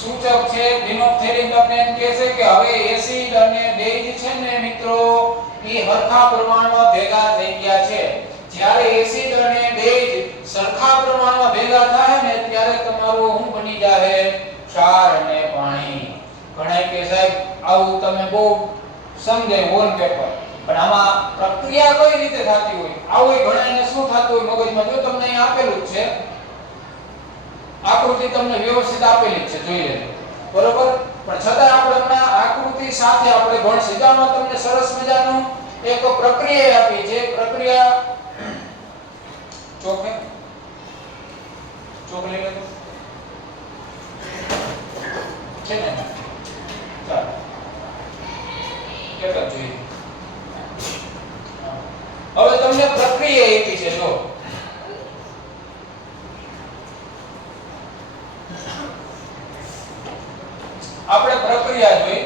સૂચક છે. ફિનોલ્ફથેલિન તમને એમ કહે છે કે હવે એસિડ અને બેઝ છે ને મિત્રો એ સરખા પ્રમાણમાં ભેગા થઈ ગયા છે. જ્યારે એસિડ અને બેઝ સરખા પ્રમાણમાં ભેગા થાય ને ત્યારે તમારું શું બની જાય? ક્ષાર અને પાણી. ઘણા કે સાહેબ આવું તમે બહુ સમજે ઓન પેપર, પણ આમાં પ્રક્રિયા કઈ રીતે થતી હોય આવું ઘણાને શું થતું હોય મગજમાં? જો તમને અહીં આપેલું છે આકૃતિ, તમને વ્યવસ્થિત આપેલી છે, જોઈ લેજો બરોબર. પણ છતાં આપણે હમણાં આકૃતિ સાથે આપણે ભણશું. આમાં તમને સરસ મજાનું એક પ્રક્રિયા આપી છે. પ્રક્રિયા ચોક લઈ લેજો છે ને. ચાલો એક જ જોઈએ. હવે તમને પ્રક્રિયા આપી છે. જો આપણે પ્રક્રિયા જોઈ.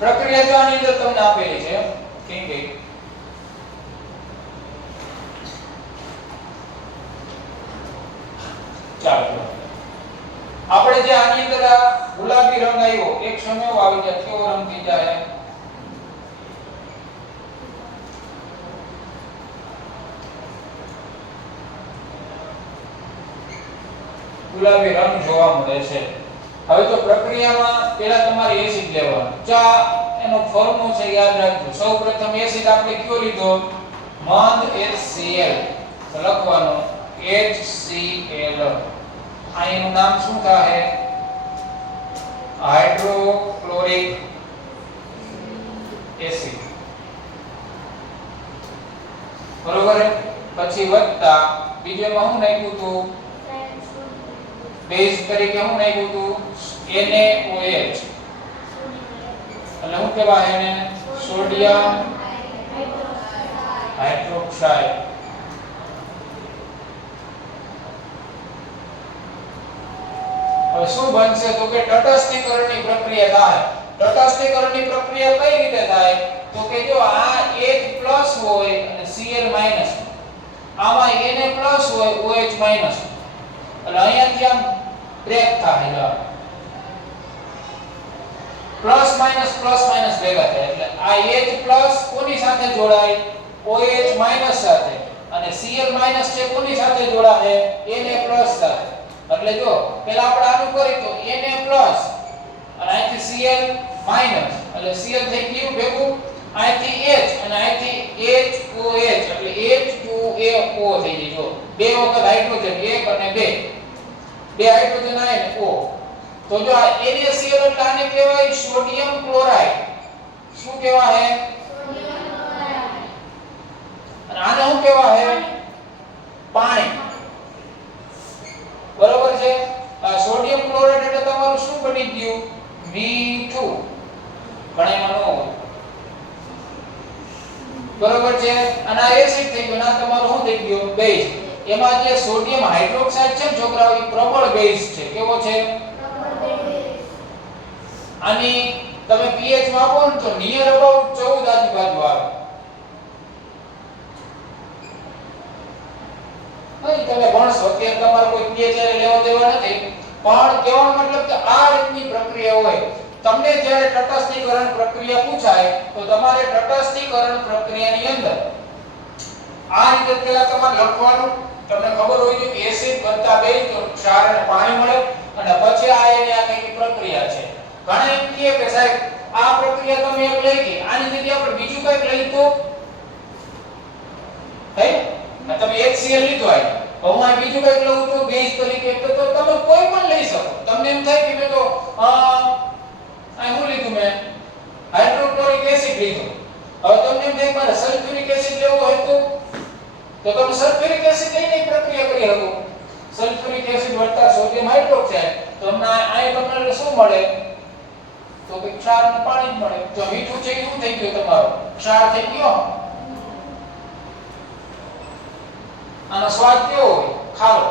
પ્રક્રિયા જો આની અંદર તમને આપેલી છે કે ચાલો આપણે જે આની અંદર આ ગુલાબી રંગ આવ્યો એક સમય આવી જાય કેવો રંગ થઈ જાય? ગુલાબી રંગ જોવા મળે છે. હવે તો પ્રક્રિયામાં પહેલા તમારે એસિડ લેવાનું. ચા એનો ફોર્મ્યુલો છે યાદ રાખજો. સૌપ્રથમ એસિડ આપણે કયો લીધો? મંદ HCl. તો લખવાનું HCl. આ એનું નામ શું થાય? Hydrochloric acid. બરોબર. પછી વત્તા બીજામાં શું નાખ્યું હતું? બેઝ તરીકે શું નાખ્યું હતું? NaOH. એટલે શું કહેવાય એને? Sodium hydroxide. હવે શું બનશે? તો કે તટસ્થીકરણની પ્રક્રિયા થાય. તટસ્થીકરણની પ્રક્રિયા કઈ રીતે થાય? તો કે જો આ H+ હોય અને Cl- આમાં Na+ હોય OH-. એટલે અહીંયાથી આમ બ્રેક થાય. પ્લસ માઈનસ ભેગા થાય. એટલે આ H+ કોની સાથે જોડાય? OH- સાથે. અને Cl માઈનસ છે કોની સાથે જોડાશે Na પ્લસ સાથે એટલે જો પહેલા આપણે આનું કરીએ તો Na પ્લસ અને અહીંથી Cl માઈનસ એટલે Cl થઈ ગયું ભેગું અહીંથી H અને અહીંથી HOH એટલે H2AO થઈ ગઈ જો બે વખત હાઇડ્રોજન એક અને બે હાઇડ્રોજન આયન O તો જો આ NaCl એટલે આને કહેવાય સોડિયમ ક્લોરાઇડ શું કહેવાય સોડિયમ ક્લોરાઇડ અને આને શું કહેવાય પાણી બરોબર છે આ સોડિયમ ક્લોરાઇડ એટલે તમારું શું બની ગયું મીઠું ગણાયમાં બરોબર છે અને આ એસિડ થઈ ગયું આ તમારું શું થઈ ગયું બેઝ એમાં જે સોડિયમ હાઇડ્રોક્સાઇડ છે છોકરાઓ એ પ્રબળ બેઝ છે કેવો છે પ્રબળ બેઝ આની તમે pH માપો ને તો નિયર અબાઉટ 14 આજુબાજુ આવે નહીં તમે ભણશો કે તમારે કોઈ pH લેવા દેવા નથી પણ કેવાનો મતલબ કે આ રીતની પ્રક્રિયા હોય તમને જ્યારે તટસ્થીકરણ પ્રક્રિયા પૂછાય તો તમારે તટસ્થીકરણ પ્રક્રિયાની અંદર આ રીતે પહેલા તમારે લખવાનું તમને ખબર હોય છે કે એસિડ બનતા બેઝ તો ક્ષાર અને પાણી મળે અને પછી આ એની આ કઈ પ્રક્રિયા છે ઘણા એમ કહે કે સાહેબ આ પ્રક્રિયા તમે એક લઈ ગઈ આની જગ્યાએ આપણે બીજું કંઈક લઈ તો હે તમે HCl લીધો આય હું આ બીજું કંઈક લઉં તો બેઝ તરીકે તો તમે કોઈ પણ લઈ શકો તમને એમ થાય કે મેં તો આ હું લીધું મેં હાઇડ્રોક્લોરિક એસિડ લીધું હવે તમને એમ થાય મારે સલ્ફ્યુરિક એસિડ લેવો હોય તો તમે સલ્ફ્યુરિક એસિડ લઈને પ્રક્રિયા કરી શકો સલ્ફ્યુરિક એસિડ વત્તા સોડિયમ હાઇડ્રોક્સાઇડ તો તમને તમને શું મળે તો કે ક્ષાર અને પાણી જ મળે જો મીઠું છે શું થઈ ગયું તમારું ક્ષાર થઈ ગયો આનો સ્વાદ કેવો હોય ખારો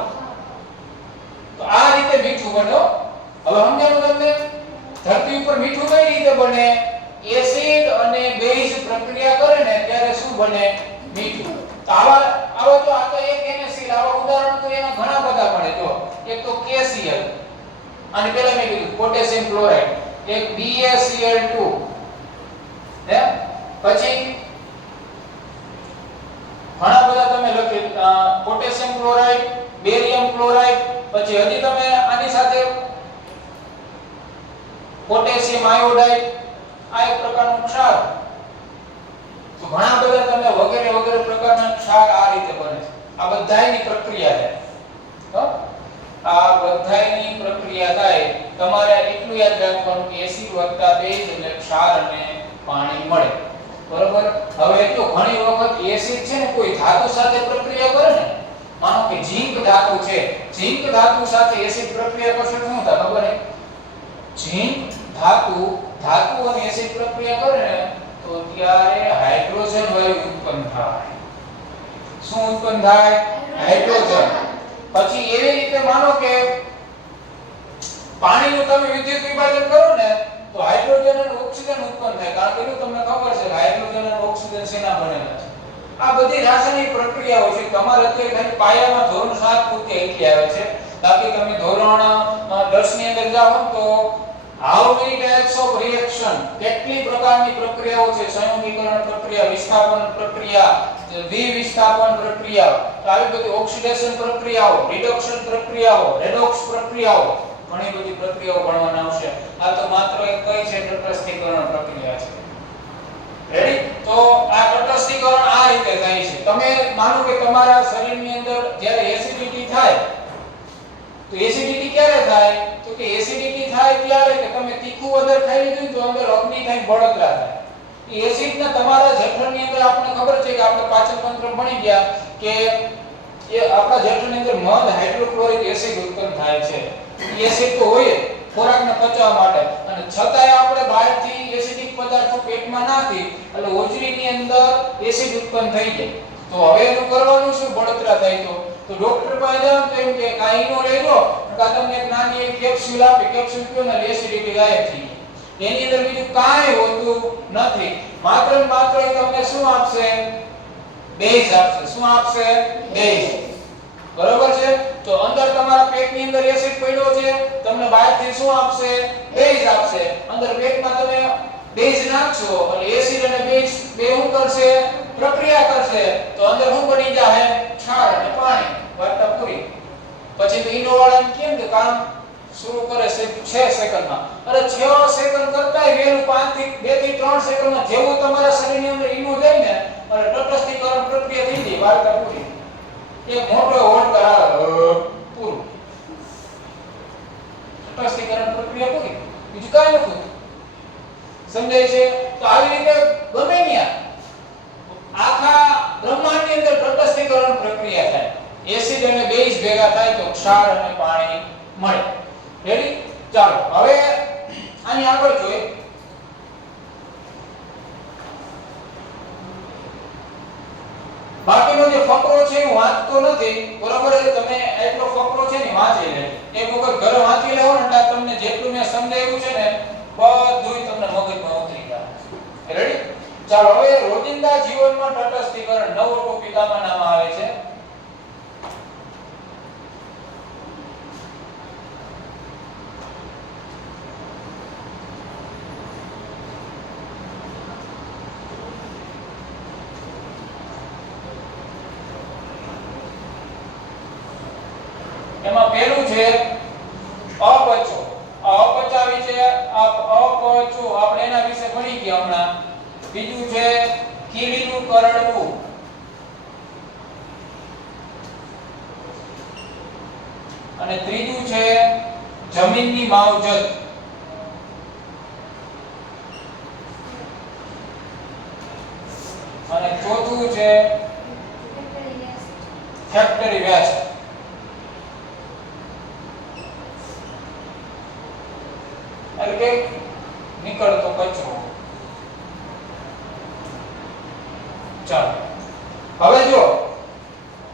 તો આ રીતે મીઠું બન્યો હવે સમજાણું તમને ધરતી ઉપર મીઠું કઈ રીતે બને એસિડ અને બેઝ પ્રક્રિયા કરે ને ત્યારે શું બને મીઠું તો આવા તો આ તો એક NaCl આવા ઉદાહરણ તો એના ઘણા બધા મળે જો એક તો KCl અને પહેલા મેં કીધું પોટેશિયમ ક્લોરાઇડ એક BaCl2 હે પછી ઘણા બધા તમે લખી પોટેશિયમ ક્લોરાઇડ બેરિયમ ક્લોરાઇડ પછી હજી તમે આની સાથે પોટેશિયમ આયોડાઇડ આ એક પ્રકારનું ક્ષાર તો ઘણા બધા તમે વગેરે વગેરે પ્રકારના ક્ષાર આ રીતે બને છે આ બધાયની પ્રક્રિયા છે તો આ બધાયની પ્રક્રિયા થાય તમારે એટલું યાદ રાખવાનું કે એસિડ વત્તા બેઝ એટલે ક્ષાર અને પાણી મળે બરોબર હવે એટલો ઘણી વખત એસિડ છે ને કોઈ ધાતુ સાથે પ્રક્રિયા કરે ને માનો કે ઝિંક ધાતુ છે ઝિંક ધાતુ સાથે એસિડ પ્રક્રિયા કરશે તો શું થાય ખબર છે ઝિંક ધાતુ અને એસિડ પ્રક્રિયા કરે ને તો ત્યારે હાઇડ્રોજન વાયુ ઉત્પન્ન થાય શું ઉત્પન્ન થાય હાઇડ્રોજન પછી એવી રીતે માનો કે પાણીનું તમે વિદ્યુત વિભાજન કરો ને તો હાઇડ્રોજન અને ઓક્સિજન ઉત્પન્ન થાય કારણ કે તમને ખબર છે કે હાઇડ્રોજન અને ઓક્સિજન શેના બનેલા છે આ બધી રાસાયણિક પ્રક્રિયાઓ છે તમારે અત્યારે ખાલી પાયામાં ધોરણ 7 પૂરતી એટલી આવે છે બાકી તમે ધોરણ 10 ની અંદર જાઓ તો how many types of reaction કેટલી પ્રકારની પ્રક્રિયાઓ છે સંયોગીકરણ પ્રક્રિયા વિસ્થાપન પ્રક્રિયા દ્વિવિસ્થાપન પ્રક્રિયા તો આવી બધી ઓક્સિડેશન પ્રક્રિયાઓ રિડક્શન પ્રક્રિયાઓ રેડોક્સ પ્રક્રિયાઓ ઘણી બધી પ્રક્રિયાઓ ભણવાના આવશે આ તો માત્ર એક કઈ છે તટસ્થીકરણ પ્રક્રિયા છે રેડી તો આ તટસ્થીકરણ આ રીતે થાય છે તમે માનો કે તમારા શરીરની અંદર જ્યારે એસિડિટી થાય તો એસિડિટી ક્યારે થાય તો કે એસિડિટી થાય ત્યારે કે તમે તીખું વધારે ખાઈ લીધું તો અંદર અગ્નિ થાય બળતરા થાય એ એસિડના તમારા જઠરની અંદર આપણને ખબર છે કે આપણે પાચન તંત્ર ભણી ગયા કે એ આપણા જઠરની અંદર મધ હાઇડ્રોક્લોરિક એસિડ ઉત્પન્ન થાય છે એ એસિડ તો હોય ખોરાકને પચવા માટે અને છતાંય આપણે બહારથી એસિડિક પદાર્થો પેટમાં નાખી એટલે હોજરીની અંદર એસિડ ઉત્પન્ન થઈ જાય તો હવે એનું કરવાનું શું બળતરા થાય તો ડોક્ટર પાસે જાવ તો એમ કે કાઈનો લેજો કે તમને એક નાની એક કેપ્સ્યુલ આપે કેપ્સ્યુલ પીઓ ને એસિડિટી ગાયબ થઈ એની અંદર બીજું કાંઈ હોતું નથી માત્ર ને માત્ર એ તમને શું આપશે બેઝ આપશે શું આપશે બેઝ બરોબર છે તો અંદર તમારા પેટની અંદર એસિડ પડ્યો છે તમને બહારથી શું આપશે બેઝ આપશે અંદર પેટમાં તમે બેઝ નાખશો એટલે એસિડ અને બેઝ બે શું કરશે પ્રક્રિયા કરશે તો અંદર શું બની જાય? ક્ષાર અને પાણી. વાર્તા પૂરી. પછી તો ઈનો વાળા કેમ કે કામ શરૂ કરે છે 6 સેકન્ડમાં. અરે 6 સેકન્ડ કરતાય વહેલું 5 થી 2 થી 3 સેકન્ડમાં જેવું તમારા શરીરની અંદર ઈનો જાય ને અને તટસ્થીકરણ પ્રક્રિયા થઈ ગઈ. વાર્તા પૂરી. એક મોટો ઓળકાર આવે પૂરું. તટસ્થીકરણ પ્રક્રિયા પૂરી. બીજું કાંઈ નથી. સમજાય છે? તો આવી રીતે ગમે ત્યાં આખા બ્રહ્માંડની અંદર તટસ્થીકરણ પ્રક્રિયા થાય. એસિડ અને બેઝ ભેગા થાય તો ક્ષાર અને પાણી મળે. રેડી? ચાલો હવે આની આગળ જોઈએ. બાકીનો જે ફકરો છે હું વાંચતો નથી, બરોબર? તમે એટલો ફકરો છે ને વાંચી લે. એક વખત ઘરે વાંચી લેવો ને એટલે તમને જેટલું મેં સમજાવ્યું છે ને બધું તમને મગજમાં ઉતરી જાય. રેડી? ચાલો હવે રોજિંદા જીવનમાં તટસ્થીકરણ નવો ટોપિક આમાં નામ આવે છે. એમાં પહેલું છે અપચો. અપચા વિશે અપચો આપણે એના વિશે ભણી ગયા હમણાં. બીજું છે કીડીનું કરડવું. અને ત્રીજું છે જમીનની માવજત. અને ચોથું છે ફેક્ટરી વેસ્ટ. એટલે કે નીકળતો કચરો. ચાલો હવે જો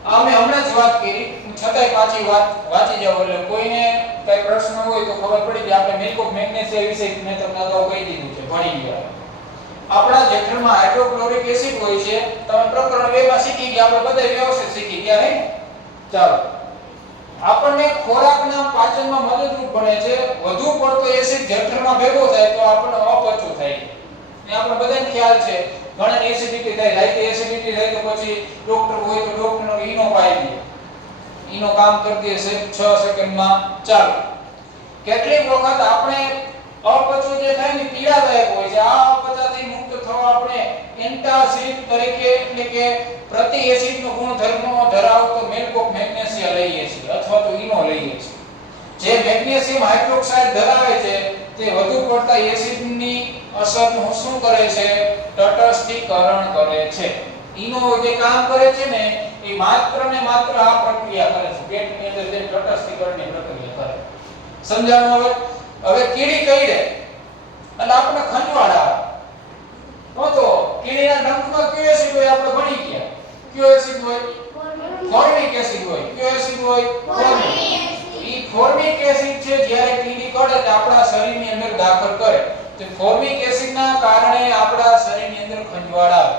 અમે હમણાં જ વાત કરી, છતાંય પાછી વાત વાંચી જાવ એટલે કોઈને કઈ પ્રશ્ન હોય તો ખબર પડી કે આપણે મિલ્ક ઓફ મેગ્નેશિયા વિશે મેં તમને અગાઉ કહી દીધું છે, ભણી ગયા. આપણા જઠરમાં હાઇડ્રોક્લોરિક એસિડ હોય છે. તમે પ્રકરણ 2 માં શીખી ગયા, આપણે બધા વ્યવસ્થિત શીખી ગયા હે. ચાલો આપણને ખોરાકના પાચનમાં મદદરૂપ બને છે. વધુ પડતો એસિડ જઠરમાં ભેગો થાય તો આપણને અપચો થાય. ને આપણે બધાને ખ્યાલ છે ઘણાને એસિડિટી થાય, લાઈક એસિડિટી થાય તો પછી ડોક્ટર હોય તો ડોક્ટરનો ઈનો પાઈ દે. ઈનો કામ કરી દે 6 સેકન્ડમાં. ચાલો કેટલીક વખત આપણે અપચો જે થાય ને પીડાદાયક હોય છે. આ અપચાથી મુક્ત થવા આપણે એન્ટાસિડ તરીકે એટલે કે પ્રતિ એસિડનો ગુણધર્મ ધરાવતો મિલ્ક ઓફ મેગ્નેશિયા લઈએ છીએ અથવા તો ઈનો લઈએ છીએ. જે મેગ્નેશિયમ હાઇડ્રોક્સાઇડ ધરાવે છે તે વધુ પડતા એસિડની અસરનું શું કરે છે? તટસ્થીકરણ કરે છે. ઈનો જે કામ કરે છે ને એ માત્ર ને માત્ર આ પ્રક્રિયા કરે છે. પેટની અંદર જે તટસ્થીકરણની પ્રક્રિયા કરે. સમજાણું? હવે કીડી કઈડે એટલે આપણે ખંજવાળ આવે. તો કીડીના ડંખમાં કયો એસિડ હોય આપણે ભણી ગયા. કયો એસિડ હોય? ફોર્મિક એસિડ હોય. કયો એસિડ હોય? ફોર્મિક. ઈ ફોર્મિક એસિડ છે જ્યારે કીડી કડે તો આપણા શરીરની અંદર દાખલ કરે તો ફોર્મિક એસિડના કારણે આપણા શરીરની અંદર ખંજવાળ આવે.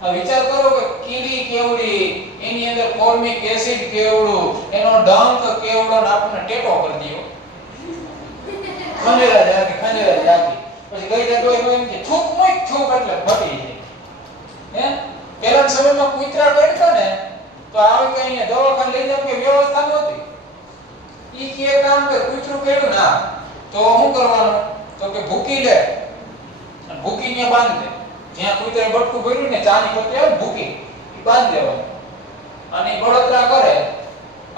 હવે વિચાર કરો કે કીડી કેવડી, એની અંદર ફોર્મિક એસિડ કેવડું, એનો ડંખ કેવડો ને આપણને ટેટો કરી દીયો. ખંજેલા જાતી પછી ગઈ જાય તો એમ કે થૂક મોય થૂક એટલે ફટી જાય. હે પેલા સમયમાં કૂતરા કરતા ને તો આવે કે અહીંયા દવાખાને લઈ જાવ કે વ્યવસ્થા નહોતી. ઈ કે કામ કે કૂતરું કેડું ના તો શું કરવાનું? તો કે ભૂકી લે અને ભૂકીને બાંધ દે. જ્યાં કૂતરે બટકું ભર્યું ને ચાની પત્તી આવે ભૂકી ઈ બાંધ દેવાનું અને બળતરા કરે.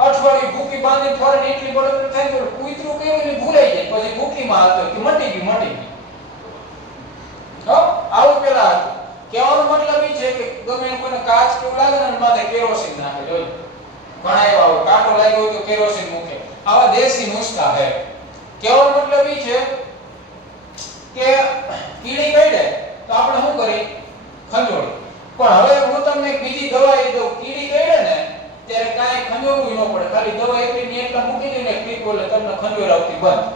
અઠવાડિયું ભૂકી બાંધીને ફરે એટલી બળતરા થાય તો કૂતરું કેવું ને ભૂલાઈ જાય. પછી ભૂકીમાં હતો કે મટી ગયું. આવું પેલા હતું. કહેવાનો મતલબ એ છે કે ગમે કોઈને કાચ કેવું લાગે ને માથે કેરોસીન નાખે. જોઈ ઘણા એવા હોય કાંટો લાગ્યો હોય તો કેરોસીન મૂકે. આવા દેશી નુસ્ખા છે. કહેવાનો મતલબ એ છે કે કીડી કઈડે તો આપણે શું કરી? ખંજોળી. પણ હવે હું તમને એક બીજી દવા એ દઉં. કીડી કઈડે ને ત્યારે કાંઈ ખંજોળવું ન પડે, ખાલી દવા એકલી ની એકલા મૂકી દઈને ક્લિક એટલે તમને ખંજોળાવતી બંધ.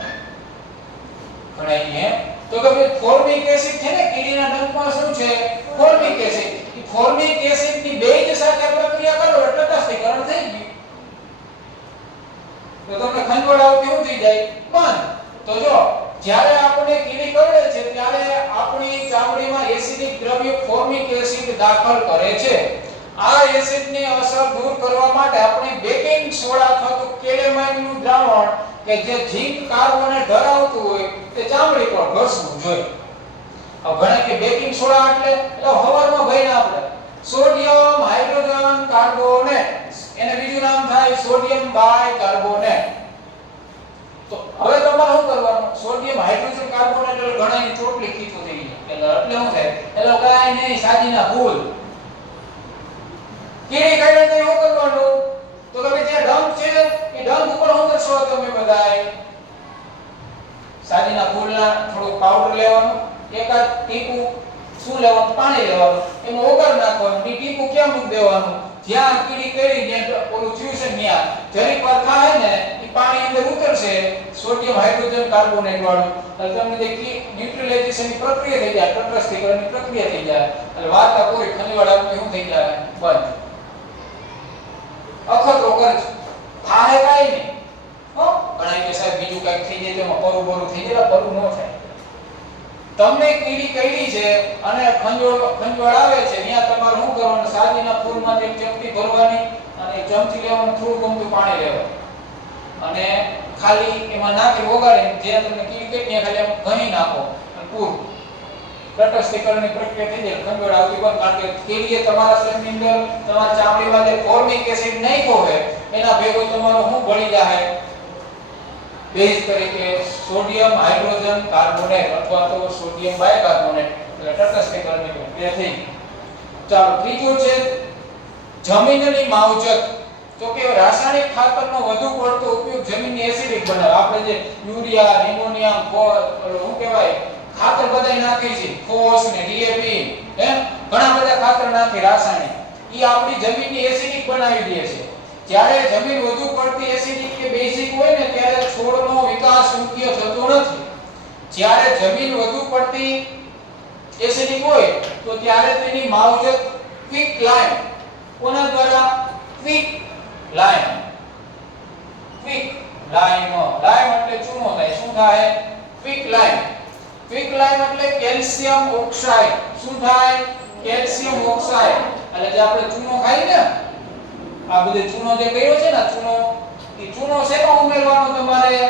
ઘણા હે તો કે ફોર્મિક એસિડ છે ને કીડીના ડંખમાં શું છે? Formic acid. ઈ ફોર્મિક એસિડની બેઝ સાથે પ્રક્રિયા કરો એટલે તટસ્થીકરણ થઈ ગયું. તો તમને ખંજવાળ આવતી શું થઈ જાય? બંધ. તો જો જ્યારે આપણે કીડી કરડે છે ત્યારે આપણી ચામડીમાં એસિડિક દ્રવ્ય ફોર્મિક એસિડ દાખલ કરે છે. આ એસિડની અસર દૂર કરવા માટે આપણે બેકિંગ સોડા અથવા તો કેલેમાઇનનું દ્રાવણ કે જે ઝીંક કાર્બોનેટ ધરાવતું હોય તે ચામડી પર ઘસવું જોઈએ. હવે ઘણા કે બેકિંગ સોડા એટલે હવારમાં ભઈને આપણે સોડિયમ હાઇડ્રોજન કાર્બોનેટ, એને બીજું નામ થાય સોડિયમ બાયકાર્બોનેટ. તો હવે તમારે શું કરવાનું? સોડિયમ હાઇડ્રોજન કાર્બોનેટ એટલે ઘણાની ચોટલી ખીચું થઈ ગઈ એટલે શું થાય? એટલે કાઈ નહીં, સાદીના ફૂલ કેરી કાઢે તો શું કરવાનું? તો તમે જે ડંક છે એ ડંક ઉપર શું કરશો તમે બધાય? સાદીના ફૂલના થોડું પાવડર લેવાનું, એકાદ ટીપું શું લેવાનું? પાણી લેવાનું, એમાં ઓગળ નાખવાનું, એ ટીપું ક્યાં મૂકી દેવાનું? જ્યાં કીડી કરી ત્યાં ઓલું થયું છે ત્યાં જરીક વાર થાય ને એ પાણી અંદર ઉતરશે સોડિયમ હાઇડ્રોજન કાર્બોનેટ વાળું, એટલે તમને જે ન્યુટ્રલાઇઝેશનની પ્રક્રિયા થઈ જાય, તટસ્થીકરણની પ્રક્રિયા થઈ જાય, એટલે વાર્તા પૂરી. ખનીવાળ આપણે શું થઈ જાય? બંધ. અખતરો કરજો, થાય કાઈ નહીં. હો ઘણા કે સાહેબ બીજું કઈક થઈ જાય તો એમાં પરું બરું થઈ જાય, પરું ન થાય. તમને કીડી કઈડી છે અને ખંજવાળ આવે છે, ત્યાં તમારે શું કરવાનું? સાદીના ફૂલમાં એક ચમચી ભરવાની અને એક ચમચી લેવાનું, થોડું ગમતું પાણી લેવાનું અને ખાલી એમાં નાખી ઓગાળીને જે તમને કીડી કઈ ત્યાં ખાલી ઘણી નાખો અને પૂરું. તટસ્થીકરણની પ્રક્રિયા થઈ જાય, ખંજવાળ આવતી બંધ. કારણ કે કીડીએ તમારા શરીરની અંદર તમારા ચામડીમાં જે ફોર્મિક એસિડ નહીં કોહે એના ભેગો તમારો શું ભળી જાય? બેઝ તરીકે સોડિયમ હાઇડ્રોજન કાર્બોનેટ અથવા તો સોડિયમ બાયકાર્બોનેટ, એટલે તટસ્થીકરણની પ્રક્રિયા થઈ. ચાલો, ત્રીજું છે જમીનની માવજત. તો કે રાસાયણિક ખાતરનો વધુ પડતો ઉપયોગ જમીનને એસિડિક બનાવે. આપણે જે યુરિયા, એમોનિયમ, શું કહેવાય ખાતર બધાય નાખી છે, ફોસ ને ડીએપી, ઘણા બધા ખાતર નાખી રાસાયણિક, ઈ આપણી જમીનને એસિડિક બનાવી દે છે. જ્યારે જમીન વધુ પડતી એસિડિક કે બેઝિક હોય ને ત્યારે છોડનો વિકાસ યોગ્ય થતો નથી. જ્યારે જમીન વધુ પડતી એસિડિક હોય તો ત્યારે તેની માવજત ક્વિક લાઇમ, કોના દ્વારા? ક્વિક લાઇમ. ક્વિક લાઇમ, લાઇમ એટલે ચૂનો થાય. શું થાય? ક્વિક લાઇમ. ક્વિક લાઇમ એટલે કેલ્શિયમ ઓક્સાઇડ. શું થાય? Calcium oxide. એટલે જે આપણે ચૂનો ખાઈએ ને, આ બધે ચૂનો જે કર્યો છે ને, એ ચૂનો શેમાં ઉમેરવાનો? તમારે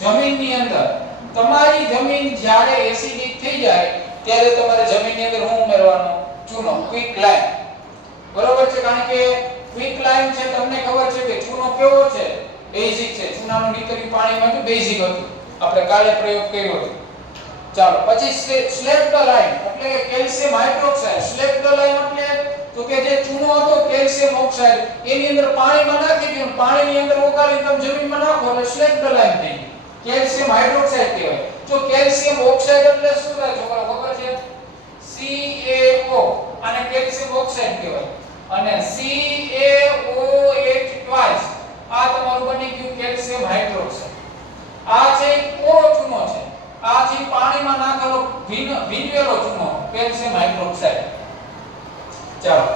જમીનની અંદર. તમારી જમીન જ્યારે એસિડિક થઈ જાય ત્યારે તમારે જમીનની અંદર શું ઉમેરવાનું? ચૂનો, ક્વિક લાઇમ. બરોબર છે? કારણ કે ક્વિક લાઇમ છે, તમને ખબર છે કે ચૂનો કેવો છે? બેઝિક છે. ચૂનાનું નીકળ્યું પાણીમાં તો બેઝિક હતું, આપણે કાલે પ્રયોગ કર્યો હતો. ચાલો, પછી સ્લેક્ટ લાઇમ એટલે કે કેલ્શિયમ હાઇડ્રોક્સાઇડ. સ્લેક્ટ લાઇમ એટલે તો કે જે ચૂનો હતો કેલ્શિયમ ઓક્સાઇડ એની અંદર પાણીમાં નાખી દીધું, પાણીની અંદર ઓગાળી તમે જમીનમાં નાખો એટલે સ્લેક્ટ લાઇમ થઈ ગઈ. કેલ્શિયમ હાઇડ્રોક્સાઇડ કહેવાય. જો કેલ્શિયમ ઓક્સાઇડ એટલે શું થાય છોકરા ખબર છે? CaO, આને કેલ્શિયમ ઓક્સાઇડ કહેવાય. અને CaOH ટ્વાઇસ, આ તમારું બની ગયું કેલ્શિયમ હાઇડ્રોક્સાઇડ. આ છે કોરો ચૂનો છે, આ છે પાણીમાં નાખેલો ભીંજવેલો ચૂનો કેલ્શિયમ હાઇડ્રોક્સાઇડ. ચાલો,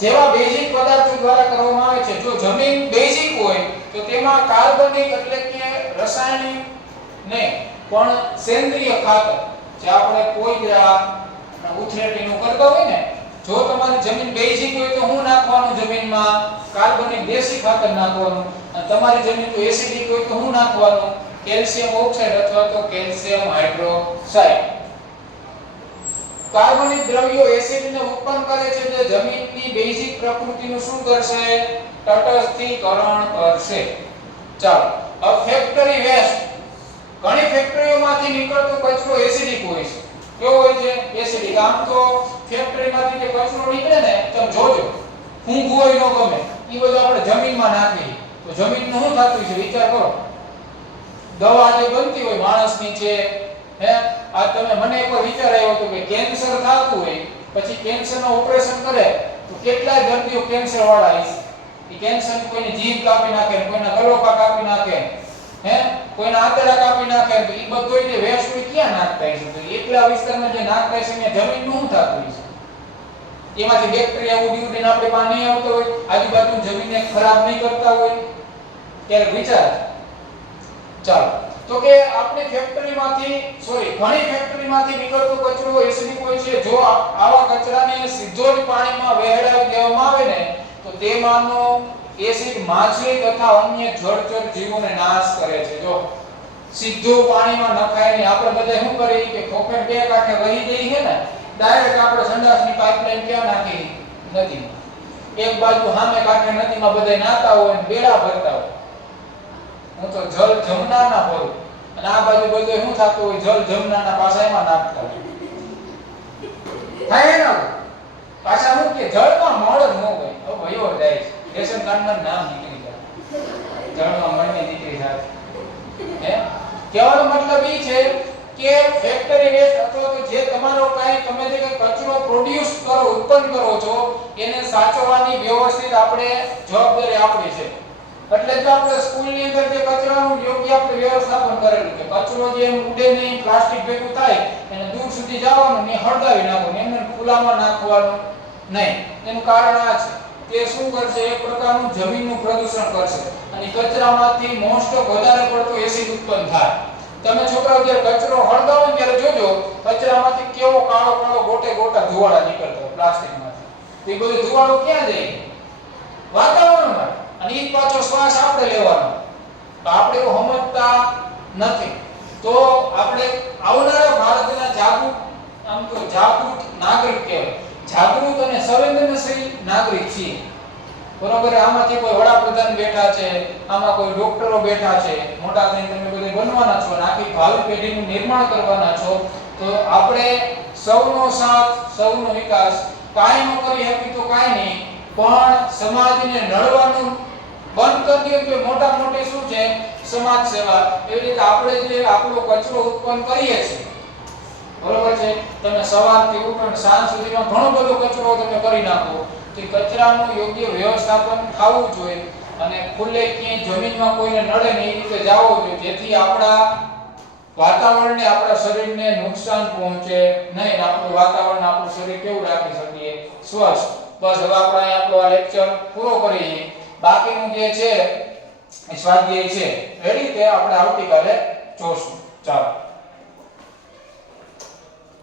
જેવા બેઝિક પદાર્થો દ્વારા કરવામાં આવે છે. જો જમીન બેઝિક હોય તો તેમાં કાર્બનિક એટલે કે રાસાયણિક ને પણ સેન્દ્રિય ખાતર, જે આપણે કોઈદરા ઉથરેટીનું કરતા હોય ને, જો તમારી જમીન બેઝિક હોય તો શું નાખવાનું જમીનમાં? કાર્બનિક દેશી ખાતર નાખવાનું. અને તમારી જમીન તો એસિડિક હોય તો શું નાખવાનું? કેલ્શિયમ ઓક્સાઇડ અથવા તો કેલ્શિયમ હાઇડ્રોક્સાઇડ. કાર્બનિક દ્રવ્યો એસિડને ઉત્પન્ન કરે છે, જે જમીનની બેઝિક પ્રકૃતિનું શું કરશે? તટસ્થીકરણ કરશે. ચાલો, હવે ફેક્ટરી વેસ્ટ. ઘણી ફેક્ટરીઓમાંથી નીકળતો કચરો એસિડિક હોય છે. કેવો હોય છે? એસિડિક. આમ તો ફેક્ટરીમાંથી જે કચરો નીકળે ને, તમે જોજો, ફૂંક હોય ન ગમે, એ બધું આપણે જમીનમાં નાખીએ તો જમીનનું શું થતું છે? વિચાર કરો. દવા જે બનતી હોય માણસની છે, આ તમે મને એકવાર વિચાર આવ્યો હતો કે કેન્સર થતું હોય પછી કેન્સરનું ઓપરેશન કરે તો કેટલા દર્દીઓ કેન્સર વાળા હશે? એ કેન્સર કોઈની જીભ કાપી નાખે, કોઈના ગળોપા કાપી નાખે, કોઈના આંતરડા કાપી નાખે, તો એ બધું જે વેસ્ટ હોય ક્યાં નાખતા હશે? તો એટલા વિસ્તારમાં જે નાખતા હશે ત્યાં જમીનનું શું થતું હશે? એમાંથી બેક્ટેરિયા ઉડી ઉડીને આપણે પાણી આવતો હોય, આજુબાજુ જમીનને ખરાબ નહીં કરતા હોય. ત્યારે વિચાર. ચાલો, તો કે આપણી ફેક્ટરીમાંથી ઘણી ફેક્ટરીમાંથી નીકળતો કચરો એસિડિક હોય છે. જો આવા કચરાને સીધો જ પાણીમાં વહેડાવી દેવામાં આવે ને તો તેમાંનો એસિડ માછલી તથા અન્ય જળચર જીવોને નાશ કરે છે. જો સીધું પાણીમાં નખાય ને આપણે બધા શું કરીએ કે ખોખર બે કાંઠે વહી જઈએ છે ને ડાયરેક્ટ આપણે સંડાસની પાઇપલાઇન ક્યાં નાખી નદીમાં. એક બાજુ સામે કાંઠે નદીમાં બધા નાતા હોય ને બેડા ભરતા હોય. હું તો જલ જમનાના ભરું અને આ બાજુ બધું શું થતું હોય જલ જમનાના પાછા એમાં નાખતા હોય. થાય ને પાછા હું કે જળમાં મળ જ ન હોય. હવે ભયો જાય છે. રેશન કાર્ડનું નામ નીકળી જાય. જળમાં મળની દીકરી સાથે. હે કહેવાનો મતલબ એ છે કે ફેક્ટરી વેસ્ટ અથવા તો જે તમારો તમે જે કચરો પ્રોડ્યુસ કરો ઉત્પન્ન કરો છો એને સાચવવાની વ્યવસ્થિત આપણે જવાબદારી આપણી છે. એટલે જ આપણે સ્કૂલની અંદર જે કચરાનું યોગ્ય આપણે વ્યવસ્થાપન કરેલું છે. કચરો જે ઉડે નહીં પ્લાસ્ટિક ભેગું થાય એને દૂર સુધી જવાનું ને હળગાવી નાખવાનું એમને ખુલ્લામાં નાખવાનું નહીં. એનું કારણ આ છે તે શું કરશે એક પ્રકારનું જમીનનું પ્રદૂષણ કરશે અને કચરામાંથી મોસ્ટ ઓફ વધારે પડતો એસિડ ઉત્પન્ન થાય. તમે છોકરાઓ જ્યારે કચરો હળગાવો ને ત્યારે જોજો કચરામાંથી કેવો કાળો કાળો ગોટે ગોટા ધુવાળા નીકળતો પ્લાસ્ટિકમાંથી. તો એ બધું ધુવાળો ક્યાં જાય? વાતાવરણમાં. અને ઈ પાછો શ્વાસ આપણે લેવાનો. તો આપણે એવું સમજતા નથી. તો આપણે આવનારા ભારતના જાગૃત નાગરિક કહેવાય. જાગૃત અને સંવેદનશીલ નાગરિક છીએ. બરોબર. આમાંથી કોઈ વડાપ્રધાન બેઠા છે, આમાં કોઈ ડોક્ટરો બેઠા છે, મોટા થઈને તમે બધે બનવાના છો અને આખી ભાવિ પેઢીનું નિર્માણ કરવાના છો. તો આપણે સૌનો સાથ સૌનો વિકાસ કાંઈ ન કરી શકી તો કાંઈ નહીં, પણ સમાજને નડવાનું બંધ કરી દઈએ તો મોટા મોટી શું છે સમાજ સેવા. એવી રીતે આપણે જે આપણો કચરો ઉત્પન્ન કરીએ છીએ બરોબર છે. તમે સવારથી ઉઠો ને સાંજ સુધીમાં ઘણો બધો કચરો તમે કરી નાખો. તો કચરાનું યોગ્ય વ્યવસ્થાપન થવું જોઈએ અને ખુલ્લે ક્યાંય જમીનમાં કોઈને નડે નહીં એ રીતે જવું જોઈએ જેથી આપણા વાતાવરણને આપણા શરીરને નુકસાન પહોંચે નહીં. આપણું વાતાવરણ આપણું શરીર કેવું રાખી શકીએ? સ્વસ્થ. બસ હવે આપણે આપણો આ લેક્ચર પૂરો કરીએ. બાકીનું જે છે સ્વાધ્યાય છે એ રીતે આપણે આવતીકાલે જોશું. ચાલો.